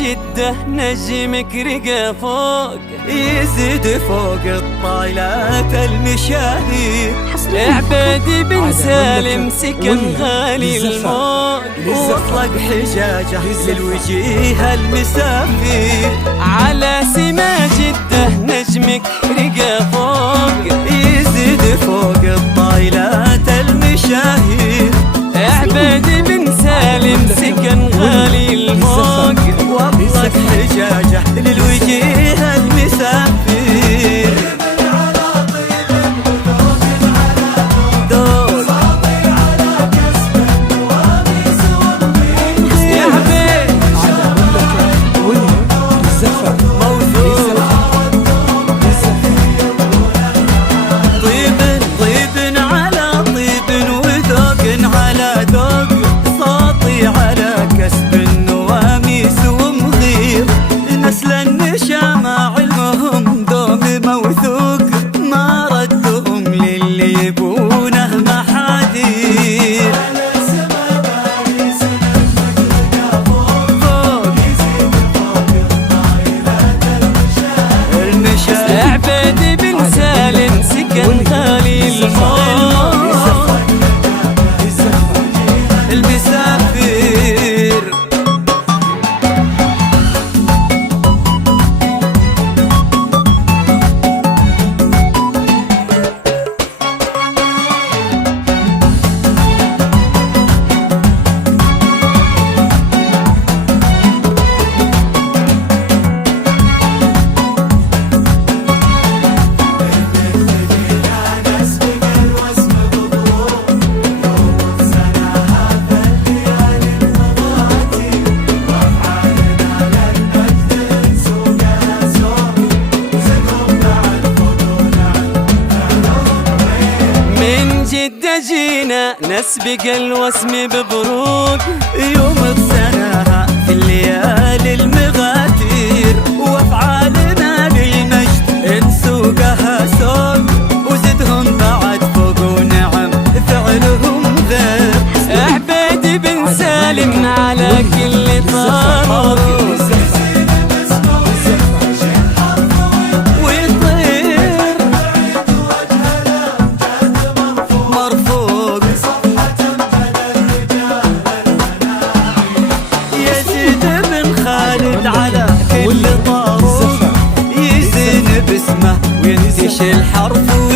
جدة نجمك رقى فوق، يزيد فوق الطايلات المشاهير. عبيدي بن سالم سكن غالي الموت، واطلق حجاجه للوجيه المسافير. على سما جدة نجمك رقى فوق، يزيد فوق الطايلات المشاهير. عبيدي بن سالم سكن غالي الموت، واطلق حجاجه للوجيه المسافير. نسل النشامة علمهم دوم موثوق، ما ردهم للي يبونه محاذير. عبيدي بن سالم سكن غالي الموت، المسافر. جدة جينا نسبق الوسم ببروق، يوم بسناها في الليالي المغاتير. وافعالنا للمجد نسوقها سوق، وزدهم بعد فوق ونعم فعلهم غير. عبيدي بن سالم على كل طرق، على كل طاروق يزين باسمه وينتشي الحرف